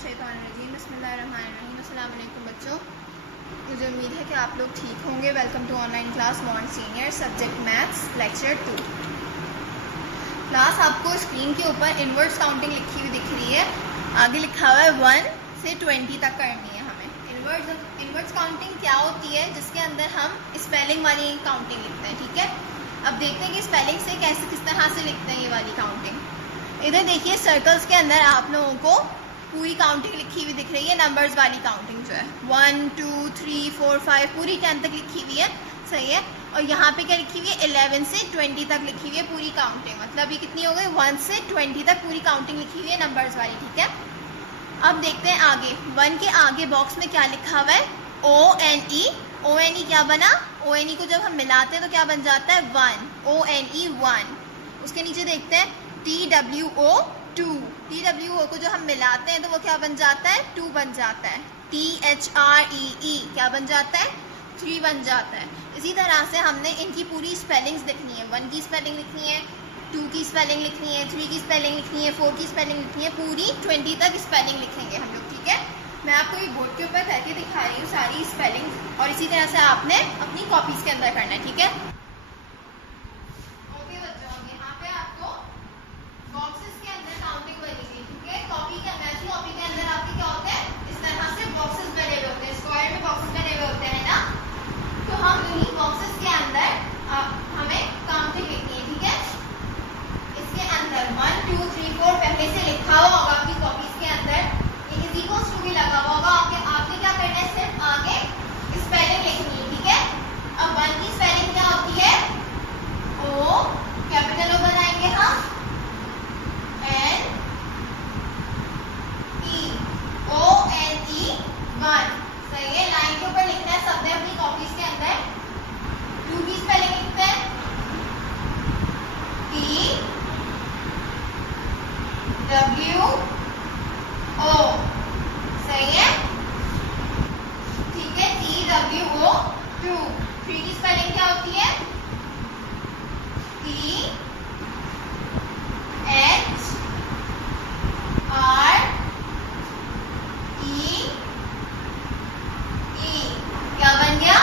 मिनशैतानिर्रजीम बिस्मिल्लाहिर्रहमानिर्रहीम। अस्सलाम वालेकुम बच्चों, मुझे उम्मीद है कि आप लोग ठीक होंगे। वेलकम टू ऑनलाइन क्लास मॉन्ट सीनियर, सब्जेक्ट मैथ्स, लेक्चर 2। क्लास आपको स्क्रीन के ऊपर इनवर्स काउंटिंग लिखी हुई दिख रही है। आगे लिखा हुआ है 1 से 20 तक करनी है हमें। इनवर्स काउंटिंग क्या होती है, जिसके अंदर हम स्पेलिंग वाली काउंटिंग लिखते हैं। ठीक है, अब देखते हैं कि स्पेलिंग से किस तरह से लिखते हैं ये वाली काउंटिंग। इधर देखिए सर्कल्स के अंदर आप लोगों को पूरी काउंटिंग लिखी हुई दिख रही है, नंबर्स वाली काउंटिंग जो है 1 2 3 4 5 पूरी 10 तक लिखी हुई है। सही है, और यहाँ पे क्या लिखी हुई है 11 से 20 तक लिखी हुई है पूरी काउंटिंग। मतलब ये कितनी हो गई 1 से 20 तक पूरी काउंटिंग लिखी हुई है नंबर्स वाली। ठीक है, अब देखते हैं आगे। 1 के आगे बॉक्स में क्या लिखा हुआ है ONE। ONE क्या बना, ONE को जब हम मिलाते हैं तो क्या बन जाता है 1, ONE 1। उसके नीचे देखते हैं TWO 2। TWO को जो हम मिलाते हैं तो वो क्या बन जाता है 2 बन जाता है। THREE क्या बन जाता है 3 बन जाता है। इसी तरह से हमने इनकी पूरी स्पेलिंग्स लिखनी है। 1 की स्पेलिंग लिखनी है, 2 की स्पेलिंग लिखनी है, 3 की स्पेलिंग लिखनी है, 4 की स्पेलिंग लिखनी है, पूरी 20 तक स्पेलिंग लिखेंगे हम लोग। ठीक है, मैं आपको ये बोर्ड के ऊपर करके दिखा रही हूँ सारी स्पेलिंग, और इसी तरह से आपने अपनी कॉपीज के अंदर करना है। ठीक है, ओके बच्चों, यहाँ पे आपको बॉक्सेस के अंदर काउंटिंग बनेगी। ठीक है, कॉपी के अंदर आपके क्या होते हैं, इस तरह से बॉक्सेस बने हुए होते हैं, स्क्वायर में बॉक्सेस बने हुए होते हैं ना। तो हम इन्हीं बॉक्सेस के अंदर हमें काउंटिंग लिखनी है। ठीक है, इसके अंदर 1 2 3 4 पहले से लिखा हुआ होगा आपकी कॉपीज के अंदर, इज इक्वल्स टू भी लगा हुआ होगा। आपने क्या करना है, सिर्फ आगे स्पेलिंग लिखनी है। ठीक है, अब 1 की स्पेलिंग क्या होती है O, कैपिटल O बनाएंगे हम, NE, ONE 1। सही है, लाइन के ऊपर लिखना है सबने अपनी कॉपीज के अंदर। 2 की स्पेलिंग लिखते हैं TWO। सही है, ठीक है, TWO 2। 3 की स्पेलिंग क्या होती है क्या बन गया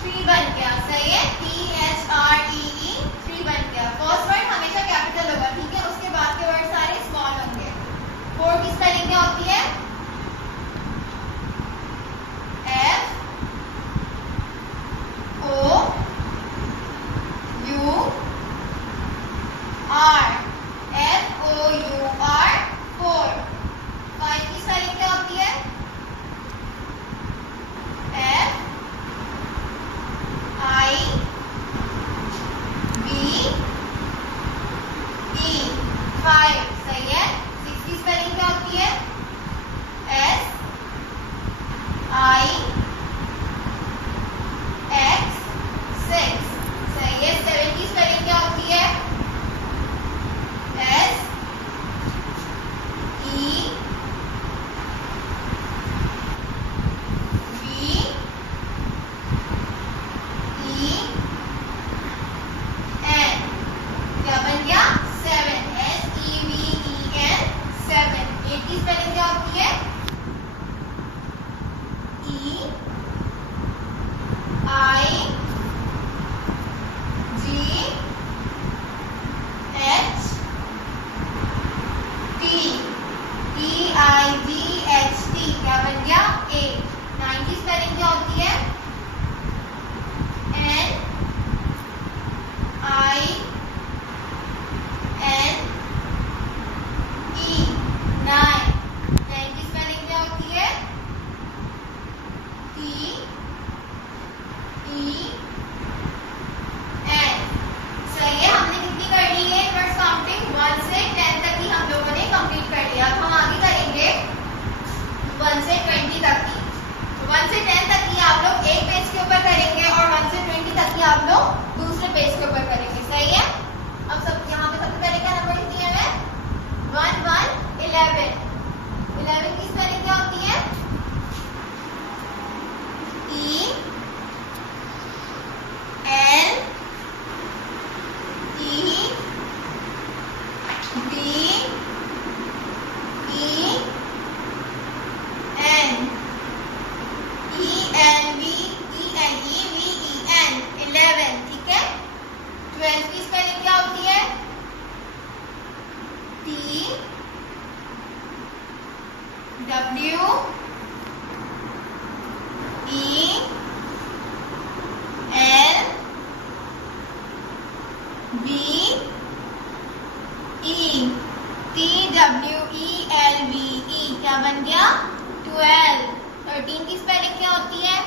3 बन गया। सही है, THREE 3 बन गया। फर्स्ट वर्ड हमेशा कैपिटल होगा। ठीक है, उसके बाद के वर्ड सारे स्मॉल होंगे। 4 की स्पेलिंग क्या होती है FOUR 4। 5 की स्पेलिंग क्या होती है FIVE 5। सही है, 6 की स्पेलिंग क्या होती है SIX 6। सही है, 7 की स्पेलिंग क्या होती है SEVEN। क्या बन गया 7, SEVEN 7। 8 की स्पेलिंग क्या होती है EIGHT क्या बन गया 8। 9 की स्पेलिंग क्या होती है NINE 9। 10 की W E L B E, TWELVE, क्या बन गया? 12। 13 की स्पेलिंग क्या होती है?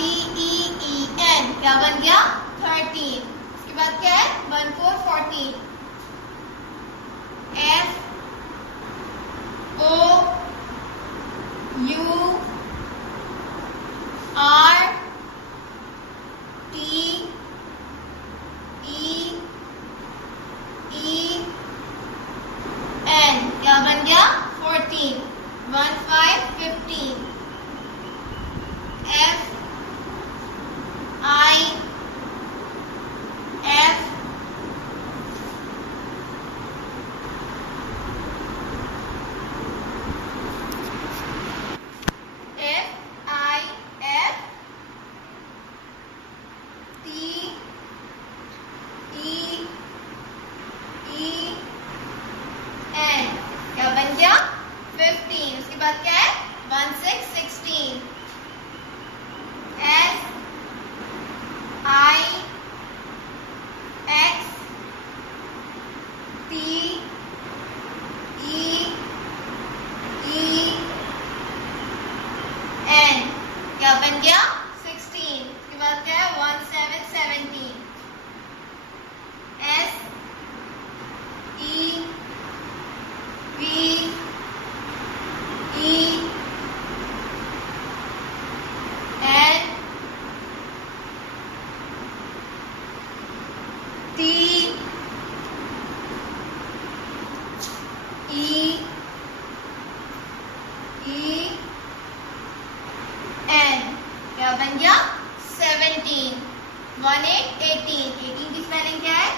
THIRTEEN, क्या बन गया? 13। इसके बाद क्या है? 1 4 14। FOURTEEN, क्या बन गया? 14। 1 5 15। क्या बन गया? 15। उसके बाद क्या है? 1 6 16। SIXTEEN, क्या बन गया? 16। उसके बाद क्या है? 1 7 17। SEVEN, क्या बन गया? 17। 1 8 18। 18 की स्पेलिंग क्या है?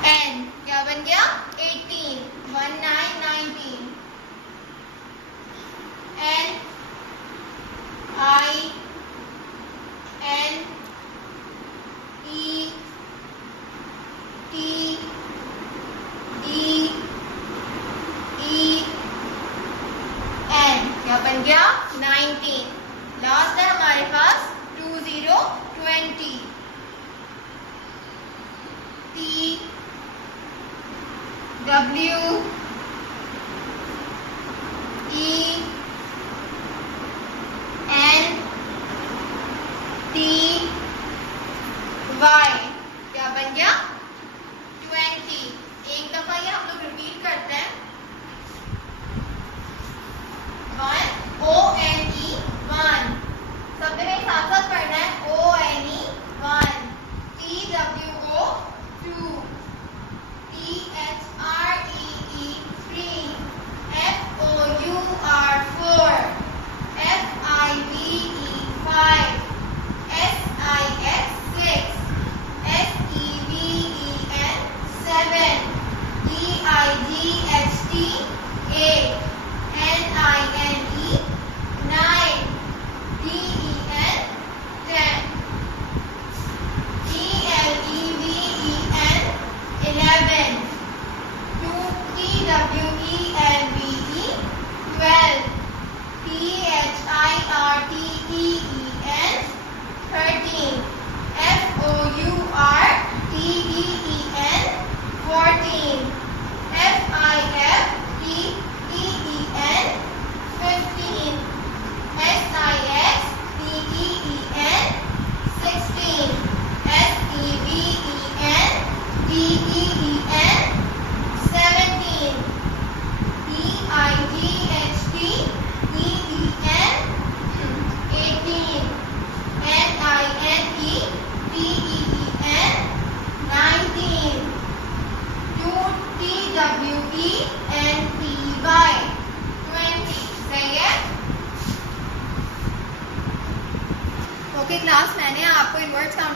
EIGHTEEN, क्या बन गया? 18। 1 9 19। NINETEEN, क्या बन गया? 19। लास्ट है हमारे पास 20 20। TWENTY, क्या बन गया? 20। एक दफा ये हम लोग रिपीट करते हैं। 1 ONE 1, सबने मेरे साथ साथ पढ़ना है। ONE 1। TWO 2। THREE 3। FOUR 4। FIVE 5। SIX 6।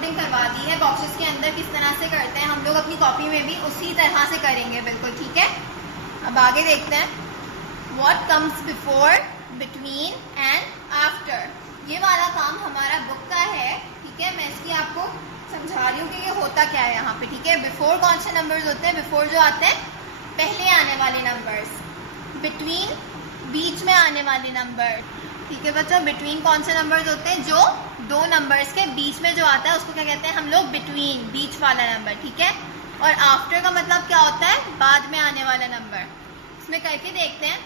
Counting करवा दी है बॉक्सेस के अंदर, किस तरह से करते हैं हम लोग अपनी कॉपी में भी उसी तरह से करेंगे बिल्कुल, ठीक है। अब आगे देखते हैं, what comes before, between and after. ये वाला काम हमारा बुक का है, ठीक है। मैं इसकी आपको समझा रही हूँ कि ये होता क्या है यहाँ पे, ठीक है। बिफोर कौन से नंबर्स होते हैं, बिफोर जो आते हैं पहले आने वाले नंबर्स, बिटवीन बीच में आने वाले नंबर, ठीक है बच्चों। बिटवीन कौन से नंबर्स होते हैं, जो दो नंबर्स के बीच में जो आता है उसको क्या कहते हैं हम लोग, बिटवीन, बीच वाला नंबर, ठीक है। और आफ्टर का मतलब क्या होता है, बाद में आने वाला नंबर। इसमें करके देखते हैं,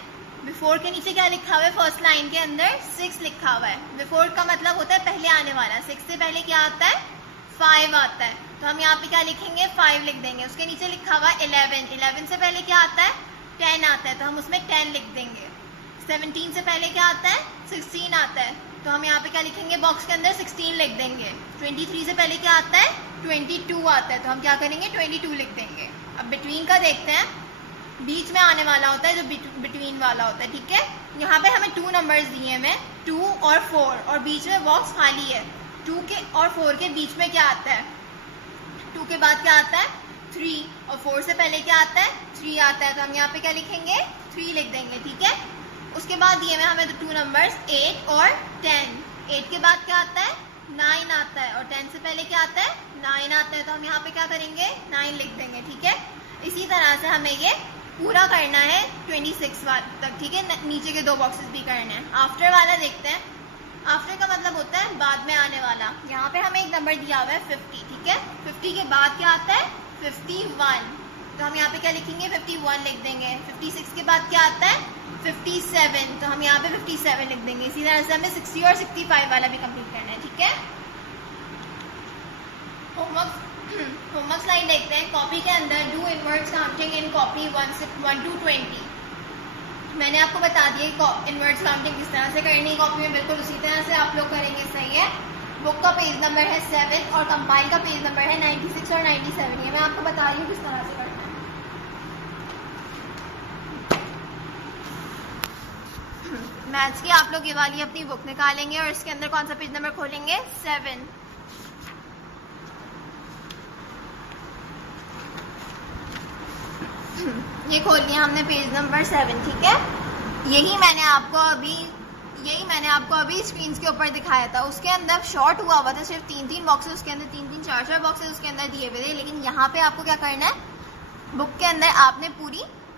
बिफोर के नीचे क्या लिखा हुआ है, फर्स्ट लाइन के अंदर 6 लिखा हुआ है। बिफोर का मतलब होता है पहले आने वाला, 6 से पहले क्या आता है, 5 आता है, तो हम यहाँ पे क्या लिखेंगे, 5 लिख देंगे। उसके नीचे लिखा हुआ 11, 11 से पहले क्या आता है, 10 आता है, तो हम उसमें 10 लिख देंगे। 17 से पहले क्या आता है, 16 आता है, तो हम यहाँ पे क्या लिखेंगे, बॉक्स के अंदर 16 लिख देंगे। 23 से पहले क्या आता है, 22 आता है, तो हम क्या करेंगे, 22 लिख देंगे। अब बिटवीन का देखते हैं, बीच में आने वाला होता है जो बिटवीन वाला होता है, ठीक है। यहाँ पे हमें 2 नंबर्स दिए हैं, 2 और 4, और बीच में बॉक्स खाली है। 2 के और 4 के बीच में क्या आता है, 2 के बाद क्या आता है, 3, और 4 से पहले क्या आता है, 3 आता है, तो हम यहाँ पे क्या लिखेंगे, 3 लिख देंगे, ठीक है। उसके बाद दिए हुए हमें 2 नंबर्स 8 और 10। 8 के बाद क्या आता है, 9 आता है, और 10 से पहले क्या आता है, 9 आता है, तो हम यहाँ पे क्या करेंगे, 9 लिख देंगे, ठीक है। इसी तरह से हमें ये पूरा करना है 26 तक, ठीक है। नीचे के 2 बॉक्सेस भी करने हैं। आफ्टर वाला देखते हैं, आफ्टर का मतलब होता है बाद में आने वाला। यहाँ पे हमें एक नंबर दिया हुआ है 50, ठीक है। 50 के बाद क्या आता है, 51, तो हम यहाँ पे क्या लिखेंगे, 51 लिख देंगे। 56 के बाद क्या आता है, 57, तो हम यहाँ पे 57 लिख देंगे। इसी तरह से हमें 60 और 65 वाला भी कंप्लीट करना है, ठीक है। होमवर्क स्लाइड देखते हैं। कॉपी के अंदर do inverts counting in copy 1 to 20। मैंने आपको बता दिया इनवर्ट्स काउंटिंग किस तरह से करनी है कॉपी में, बिल्कुल उसी तरह से आप लोग करेंगे, सही है। बुक का पेज नंबर है 7 और कंपाइल का पेज नंबर है 96 और 97। ये मैं आपको बता रही हूँ किस तरह से करना है। मैथ्स की आप लोग ये वाली अपनी बुक निकालेंगे और इसके अंदर कौन सा पेज नंबर खोलेंगे, 7। ये खोल लिया हमने पेज नंबर 7, ठीक है। यही मैंने आपको अभी स्क्रीन के ऊपर दिखाया था। उसके अंदर शॉर्ट हुआ था, सिर्फ 3-3 बॉक्सेस उसके अंदर, 3-3 4-4 बॉक्सेस उसके अंदर दिए हुए थे। लेकिन यहाँ पे आपको क्या करना है, बुक के अंदर आपने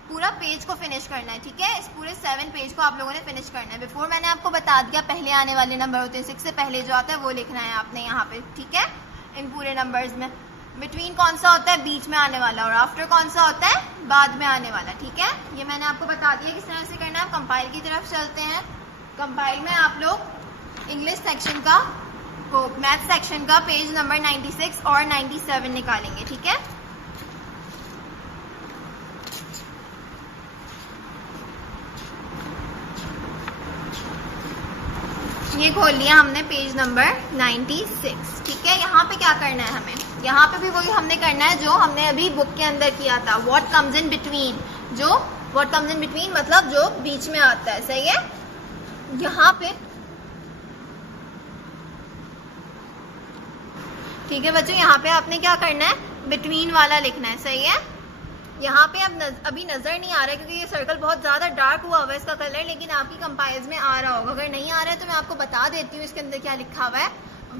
पूरा पेज को फिनिश करना है, ठीक है। इस पूरे 7 पेज को आप लोगों ने फिनिश करना है। बिफोर मैंने आपको बता दिया पहले आने वाले नंबर होते हैं, 6 से पहले जो आता है वो लिखना है आपने यहाँ पे, ठीक है। इन पूरे नंबर्स में बिटवीन कौन सा होता है, बीच में आने वाला, और आफ्टर कौन सा होता है, बाद में आने वाला, ठीक है। ये मैंने आपको बता दिया किस तरह से करना है। कंपाइल की तरफ चलते हैं। कंपाइल में आप लोग इंग्लिश सेक्शन का, मैथ सेक्शन का पेज नंबर 96 और 97 निकालेंगे, ठीक है। ये खोल लिया हमने पेज नंबर 96, ठीक है। यहाँ पे क्या करना है हमें, यहाँ पे भी वही हमने करना है जो हमने अभी बुक के अंदर किया था। What comes in between, what comes in between मतलब जो बीच में आता है, सही है। यहाँ पे ठीक है बच्चों, यहाँ पे आपने क्या करना है, बिटवीन वाला लिखना है, सही है। यहाँ पे अब अभी नजर नहीं आ रहा है क्योंकि ये सर्कल बहुत ज्यादा डार्क हुआ हुआ है इसका कलर, लेकिन आपकी कंपाइल्स में आ रहा होगा। अगर नहीं आ रहा है तो मैं आपको बता देती हूँ इसके अंदर क्या लिखा हुआ है।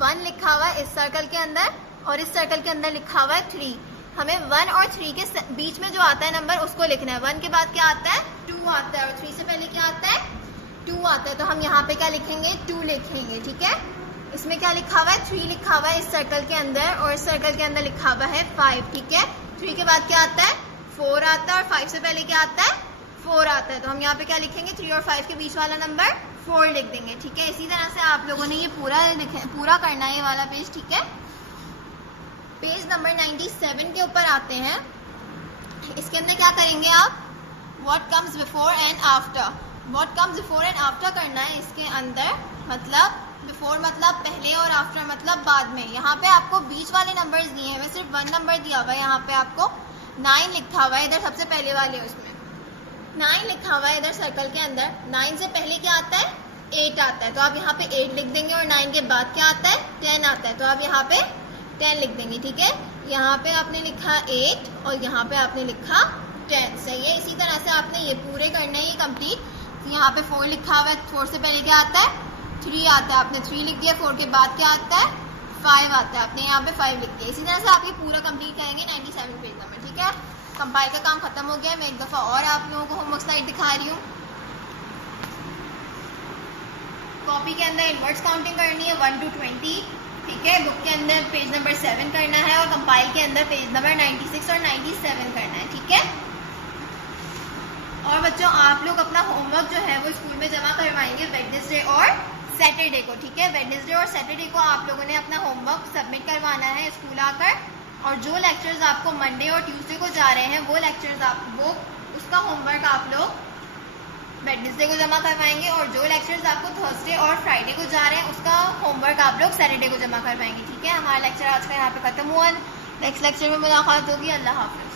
1 लिखा हुआ है इस सर्कल के अंदर, और इस सर्कल के अंदर लिखा हुआ है 3। हमें 1 और 3 के बीच में जो आता है नंबर उसको लिखना है। 1 के बाद क्या आता है, 2 आता है, और 3 से पहले क्या आता है, 2 आता है, तो हम यहाँ पे क्या लिखेंगे, 2 लिखेंगे, ठीक है। इसमें क्या लिखा हुआ है, 3 लिखा हुआ है इस सर्कल के अंदर, और इस सर्कल के अंदर लिखा हुआ है 5, ठीक है। 3 के बाद क्या आता है, 4 आता है, और 5 से पहले क्या आता है, 4 आता है, तो हम यहाँ पे क्या लिखेंगे, 3 और 5 के बीच वाला नंबर 4 लिख देंगे, ठीक है। इसी तरह से आप लोगों ने ये पूरा करना है ये वाला पेज, ठीक है। पेज नंबर 97 के ऊपर आते हैं। इसके अंदर क्या करेंगे आप, what comes before and after. What comes before and after करना है इसके अंदर, मतलब बिफोर मतलब पहले और आफ्टर मतलब बाद में। यहाँ पे आपको बीच वाले नंबर्स दिए हैं, सिर्फ 1 नंबर दिया हुआ है, यहाँ पे आपको 9 लिखा हुआ है इधर सबसे पहले वाले, उसमें 9 लिखा हुआ है इधर सर्कल के अंदर। 9 से पहले क्या आता है, 8 आता है, तो आप यहाँ पे 8 लिख देंगे, और 9 के बाद क्या आता है, 10 आता है, तो आप यहाँ पे 10 लिख देंगे, ठीक है। यहाँ पे आपने लिखा 8 और यहाँ पे आपने लिखा 10, सही है। इसी तरह से आपने ये पूरे करना है, ये कंप्लीट। यहाँ पे 4 लिखा हुआ है, 4 से पहले क्या आता है? 3 आता है, आपने 3 लिख दिया। 4 के बाद क्या आता है? 5 आता है, आपने यहाँ पे 5 लिख दिया। इसी तरह से आप ये पूरा कंप्लीट करेंगे 97 पेज नंबर, ठीक है। कंपाइल का काम खत्म हो गया। मैं एक दफ़ा और आप लोगों को होमवर्क स्लाइड दिखा रही हूँ। कॉपी के अंदर इनवर्ट्स काउंटिंग करनी है 1 to 20, ठीक है। बुक के अंदर पेज नंबर 7 करना है और कंपाइल के अंदर पेज नंबर 96 और 97 करना है, ठीक है। और बच्चों आप लोग अपना होमवर्क जो है वो स्कूल में जमा करवाएंगे वेडनेसडे और सैटरडे को, ठीक है। वेडनेसडे और सैटरडे को आप लोगों ने अपना होमवर्क सबमिट करवाना है स्कूल आकर। और जो लेक्चर्स आपको मंडे और ट्यूसडे को जा रहे हैं वो लेक्चर्स उसका होमवर्क आप लोग वेडनेसडे को जमा करवाएंगे। और जो लेक्चर्स आपको थर्सडे और फ्राइडे को जा रहे हैं उसका होमवर्क आप लोग सैटरडे को जमा करवाएंगे, ठीक है। हमारा लेक्चर आज का यहाँ पे खत्म हुआ। नेक्स्ट लेक्चर में मुलाकात होगी। अल्लाह हाफिज़।